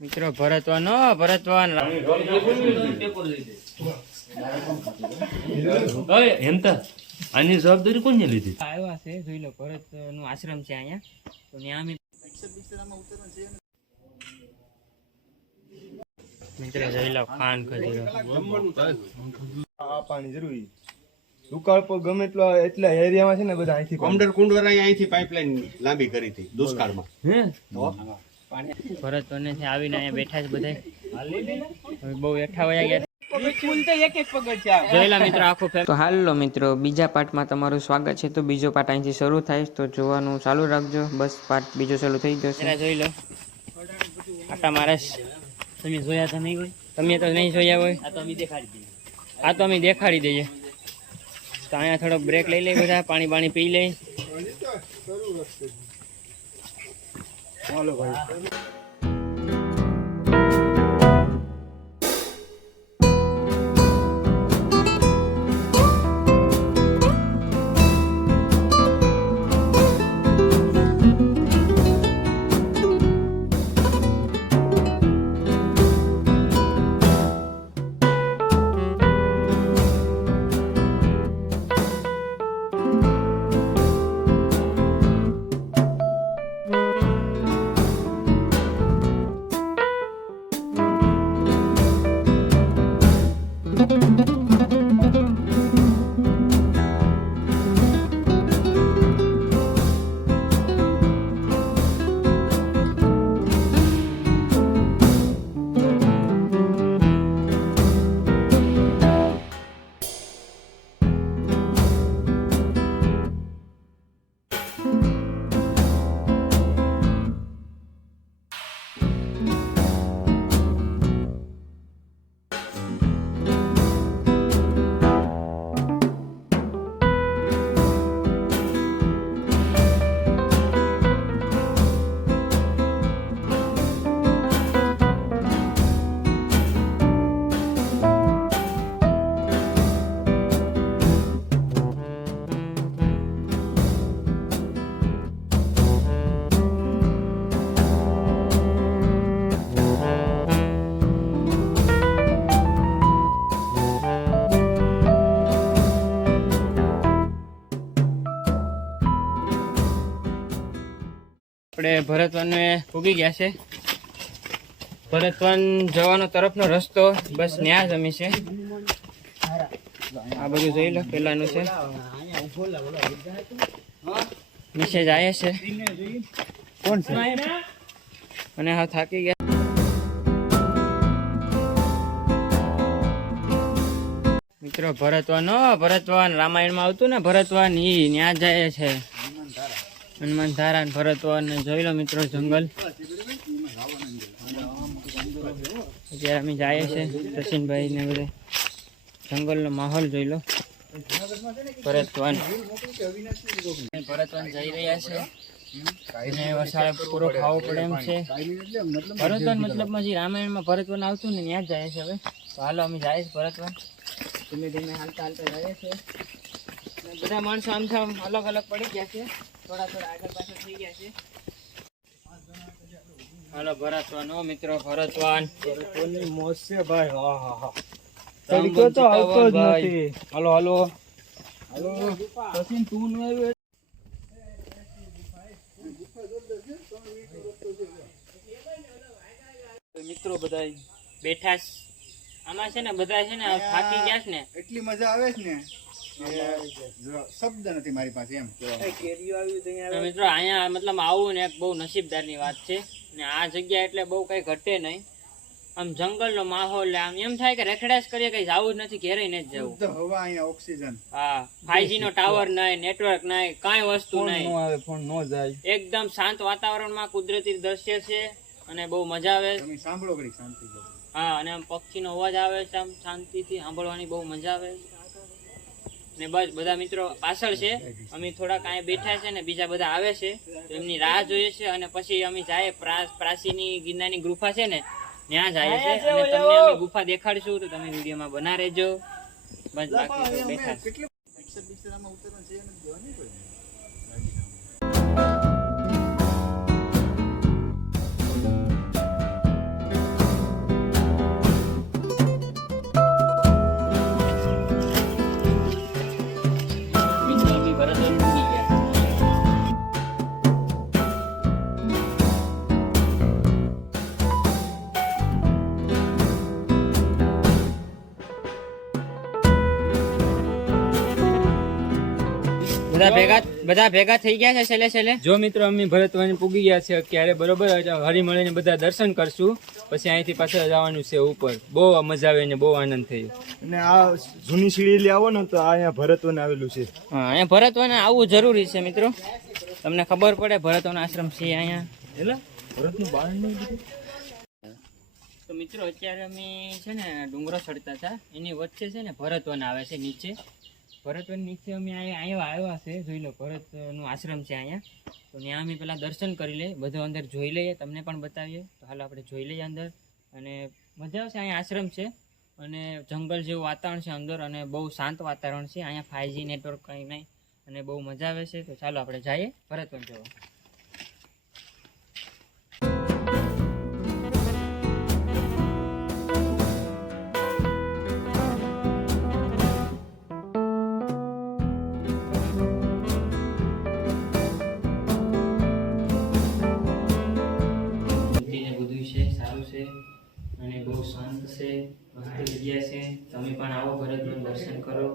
મિત્રો ભરતવાન ભરતવાન આની જવાબદારી કોને લીધી? આવ્યા છે, જોઈ લો ભરત નું આશ્રમ છે અહીંયા. તો ત્યાં મિત્રો જોઈ લો ખાન ખજૂરો. આ પાણી જરૂરી દુકાળ પર ગમે એટલા એરિયામાં છે ને બધા અહીંથી કોમડર કુંડવરા અહીંથી પાઇપલાઇન લાંબી કરી હતી દુષ્કાળમાં. ભરતવાન આવીને અહીંયા બેઠા છે બધા. હવે બહુ એઠા વયા ગયા. જોયેલા મિત્રો આખું. તો હાલો મિત્રો, બીજા પાર્ટમાં તમારું સ્વાગત છે. તો બીજો પાર્ટ અહીંથી શરૂ થાય તો જોવાનું ચાલુ રાખજો. બસ પાર્ટ બીજો ચાલુ થઈ ગયો છે. જોઈ લો આટા મારે. તમે જોયા તો નહીં હોય? તમે તો નહીં જોયા હોય. આ તો અમે દેખાડી દઈએ. તો અહીંયા થોડોક બ્રેક લઈ લઈએ, બધા પાણી પાણી પી લઈ. હાલો ભાઈ. આપણે ભરતવાન પૂગી ગયા છે. ભરતવાન જવાનો તરફનો રસ્તો બસ ન્યા જમી છે. આ બધું જોઈ લો પેલાનું છે. નીચે જાય છે. કોણ છે? અને હા થાકી ગયા. મિત્રો ભરતવાન રામાયણમાં આવતું ને ભરતવાન, ઈ ન્યા જાય છે. હનુમાન ધારા ભરતવાન ને જોઈ લો મિત્રો જંગલ. અત્યારે અમે જઈએ છે સચિનભાઈ ને બધે. જંગલનો માહોલ જોઈ લો. ભરતવાન જઈ રહ્યા છે. એને વસાડે પૂરો ખાવો પડે એમ છે. ભરતવાન મતલબમાં જે રામાયણમાં ભરતવાન આવતું ને ત્યાં જ જાય છે. હવે તો હાલો અમે જાય છે ભરતવાન. ધીમે ધીમે હાલતા હાલતા જાય છે. બધા માણસો આમ અલગ અલગ પડી ગયા છે. થોડા આગળ પાછળ થઈ ગયા છે. હાલો ભરતવાન, ઓ મિત્રો ભરતવાન. ભરતવાનની મોજ છે ભાઈ. હા હા હા. તડકો તો આવતો જ નથી. હાલો હાલો હાલો. સચિન તું ન આવ્યો. મિત્રો બધા બેઠા આમાં છે ને, બધા છે ને થાકી ગયા છે ને. એટલી મજા આવે છે ને, શબ્દ નથી મારી પાસે એમ. મિત્રો અહીંયા મતલબ આવું ને એક બહુ નસીબદારની વાત છે. ને આ જગ્યા એટલે બહુ કઈ ઘટે નહીં. આમ જંગલનો માહોલ, આમ એમ થાય કે રેખડાશ કરીએ, કઈ જવું જ નથી, ઘેરે ને જ જવું. હવા અહીંયા ઓક્સિજન. હા, 5G નો ટાવર નહીં, નેટવર્ક નહીં, કાંઈ વસ્તુ નહીં. ફોન નો જાય. એકદમ શાંત વાતાવરણમાં કુદરતી દ્રશ્ય છે અને બહુ મજા આવે. તમે સાંભળો ઘડી શાંતિ. હા, અને આમ પક્ષીનો અવાજ આવે છે, આમ શાંતિથી સાંભળવાની બહુ મજા આવે. ને બસ બધા મિત્રો પાછળ છે. અમે થોડાક અહીંયા બેઠા છે ને બીજા બધા આવે છે, તો એમની રાહ જોઈએ છે. અને પછી અમે જાય પ્રાચીની ગિરનારની ગુફા છે ને, ત્યાં જાય છે. અને તમને અમે ગુફા દેખાડીશું, તો તમે વિડીયોમાં બના રહેજો. બસ બાકી તો બેઠા છે. બધા ભેગા થઈ ગયા છે છેલ્લે જો મિત્રો અમે ભરતવન પૂગી ગયા છે ક્યારે બરોબર હળી મળીને બધા દર્શન કરશું પછી અહીંથી પાછળ જવાનું છે ઉપર બહુ મજા આવે ને બહુ આનંદ થયો અને આ જૂની સીડી લઈ આવો ને તો આ અહીંયા ભરતવન આવેલું છે. હા અહીંયા ભરતવન આવવું જરૂરી છે મિત્રો, તમને ખબર પડે ભરતવન આશ્રમ છે અહીંયા. એટલે ભરતનું બાળ તો મિત્રો અત્યારે અમે છે ને ડુંગરો ચડતા હતા, એની વચ્ચે છે ને ભરતવન આવે છે નીચે. ભરતવન નીચે અમે આવ્યા છે, જોઈ લો ભરતનું આશ્રમ છે અહીંયા. તો ત્યાં અમે પેલા દર્શન કરી લઈએ, બધું અંદર જોઈ લઈએ, તમને પણ બતાવીએ. તો હાલો આપણે જોઈ લઈએ અંદર, અને મજા આવશે. અહીંયા આશ્રમ છે અને જંગલ જેવું વાતાવરણ છે અંદર, અને બહુ શાંત વાતાવરણ છે અહીંયા. 5G નેટવર્ક કંઈ નહીં, અને બહુ મજા આવે છે. તો ચાલો આપણે જઈએ ભરતવન જોવા. અને બહુ શાંત છે, મસ્ત જગ્યા છે. તમે પણ આવો ભરતનું દર્શન કરો.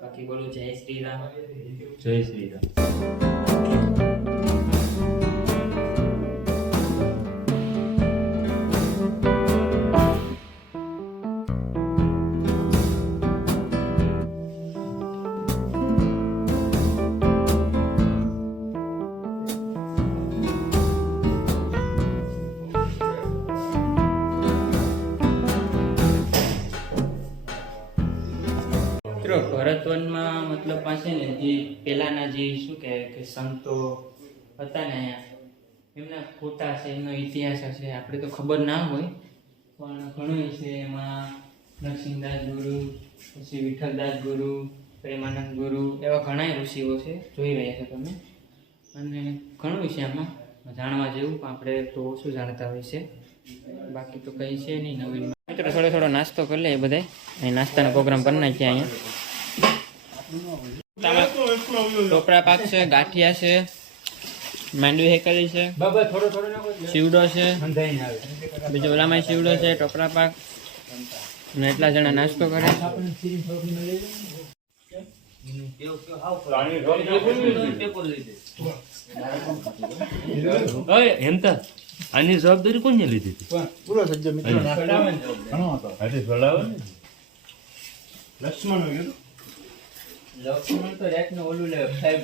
બાકી બોલો જય શ્રી રામ. જય શ્રી રામ. ભરતવનમાં મતલબ પાસે ને જે પેલાના જે શું કે સંતો હતા ને અહીંયા, એમના ફોટા છે, એમનો ઇતિહાસ હશે, આપણે તો ખબર ના હોય પણ ઘણું છે એમાં. નરસિંહદાસ ગુરુ, પછી વિઠ્ઠલદાસ ગુરુ, પ્રેમાનંદ ગુરુ, એવા ઘણા ઋષિઓ છે, જોઈ રહ્યા છો તમે. અને ઘણું છે આમાં જાણવા જેવું, પણ આપણે તો ઓછું જાણતા હોય છે. બાકી તો કંઈ છે નહીં નવીન. મિત્રો થોડો નાસ્તો કરી લે બધા. અહીં નાસ્તાનો પ્રોગ્રામ કરી નાખીએ. અહીંયા ટોપરા પાક છે, ગાંઠિયા છે, માંડવી હેકલી છે, શીવડો છે, બીજો ઓલામાં શીવડો છે, ટોપરા પાક, અને એટલા જણા નાસ્તો કરે. હેમતા આની જવાબદારી કોને લીધી હતી? પૂરો સજ્જ મિત્રો લક્ષ્મણ લક્ષ્મણ તો રેટ નો ઓલું લે સાહેબ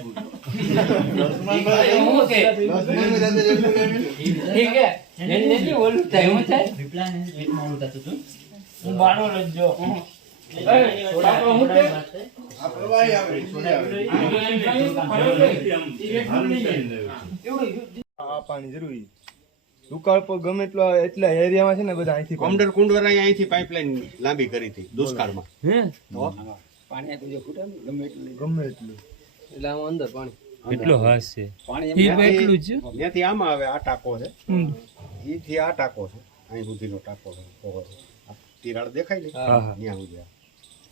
ઓલું થાય હું થાય હું બાણો લજો આ પાણી જરૂરી. દુકાળ પર ગમે એટલા એરિયામાં છે ને બધા અહીંથી કોમડર કુંડવરાએ અહીંથી પાઇપલાઇન લાંબી કરી હતી દુષ્કાળમાં. ગમે એટલું એટલે આમ અંદર પાણી કેટલો હાસ છે. ત્યાંથી આમાં આવે આ ટાંકો છે, અહીંથી આ ટાંકો છે, અહીં સુધીનો ટાંકો છે. તિરાડ દેખાય ને ત્યાં સુધી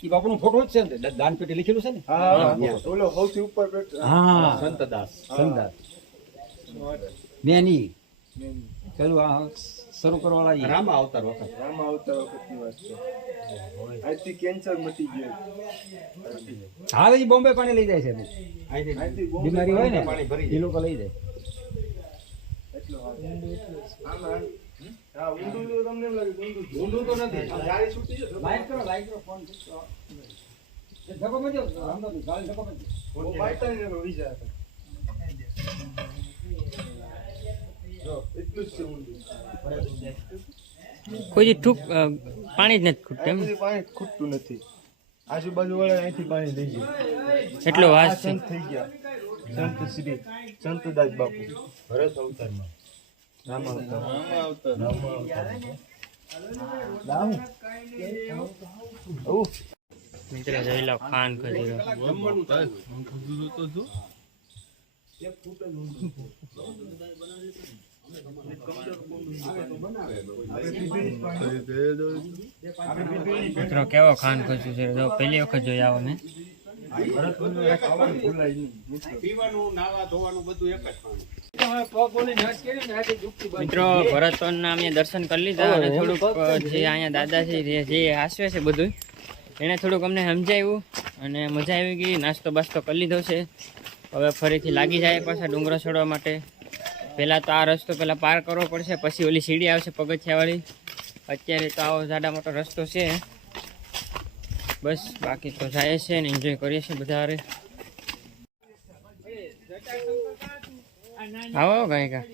ઈ બાપુનો ફોટો જ છે ને દાન પેટી લખેલું છે ને હા ઓલો સૌથી ઉપર હા સંતદાસ મેની ચાલુ આ શરૂ કરવા લાગી રામા અવતાર વખત રામા અવતાર વખતની વાત છે. આજથી કેન્સર મટી ગયું. હાલ જ બોમ્બે પાણી લઈ જાય છે અહીંથી બીમારી હોય ને પાણી ભરી એ લોકો લઈ જાય એટલો આમાં હા ઊંડું તો તમને એમ લાગે ઊંડું તો નથી. જાળી છૂટી છે. લાઈટ કરો ફોન ધક્કો મજો રામનો ગાળી ધક્કો મજો ઓ પાઇતા ને રોઈ જાય જો એટલું જ છે ઊંડું. કોઈ પાણી જ નથી ખૂટતું એમ. અહીંથી પાણી ખૂટતું નથી. આજુબાજુ વાળા અહીંથી પાણી લઈ જાય. એટલો વાસ આ છે. સંત થઈ ગયા. સંત શ્રી સંતદાસ બાપુ ભરત અવતારમાં રામા અવતાર મિત્રો જોઈ લો ખાન ખજૂરો. મિત્રો કેવો ખાન ખજૂર છે, જો પહેલી વખત જોઈ આવો ને. પીવાનું નાવા ધોવાનું બધું એક જ પાણી. મિત્રો ભરતવનના અમે દર્શન કરી લીધા, અને થોડુંક જે અહીંયા દાદાજી જે હાસવે છે બધું, એને થોડુંક અમને સમજાવ્યું અને મજા આવી ગઈ. નાસ્તો બાસ્તો કરી લીધો છે, હવે ફરીથી લાગી જાય પાછા ડુંગરો ચડવા માટે. પહેલાં તો આ રસ્તો પહેલાં પાર કરવો પડશે, પછી ઓલી સીડી આવશે પગથિયાવાળી. અત્યારે તો આવો જાડા મોટો રસ્તો છે બસ, બાકી તો જાય છે ને એન્જોય કરીએ છીએ બધા હારે. આવો ગાયકા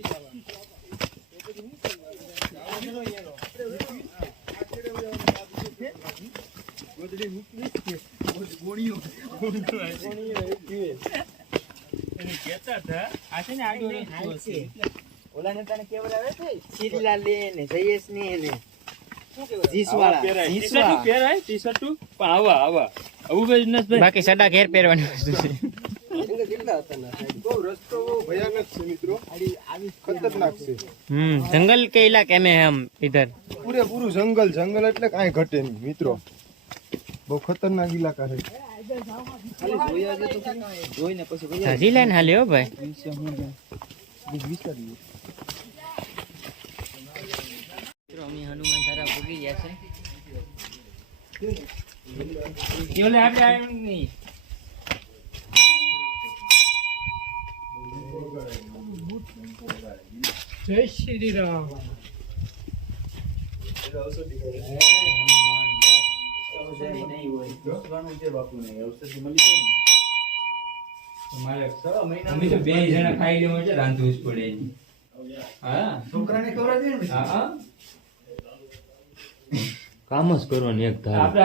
બાકી સડા ઘેર પહેરવાની વસ્તુ છે. બહુ રસ્તો બહુ ભયાનક છે મિત્રો, ખતરનાક છે. જંગલ કે ઇલાકે में हम इधर પૂરેપૂરું જંગલ, જંગલ એટલે કાંઈ ઘટે નહીં મિત્રો, બહુ ખતરનાક ઇલાકા છે. હજી લાઈન હાલે હો ભાઈ. મિત્રો અમે હનુમાન ધારા ભૂગી ગયા છે. જય શ્રી રામ. અમે તો 2 જણા ખાઈ લેવું છે, રાંધવું જ પડે. હા, છોકરાને ખવડાવી દે ને. હા, કામ જ કરવાનું એક ધારે.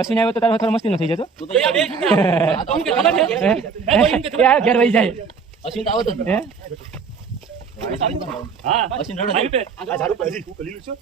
અશ્વિન આવ્યો તો તારો થોડો મસ્તી ન થઈ જતો. ઘેર વહી જાય. અશ્વિન આવો તો હા, આ ઝાડુ પર હજી લીલું છે.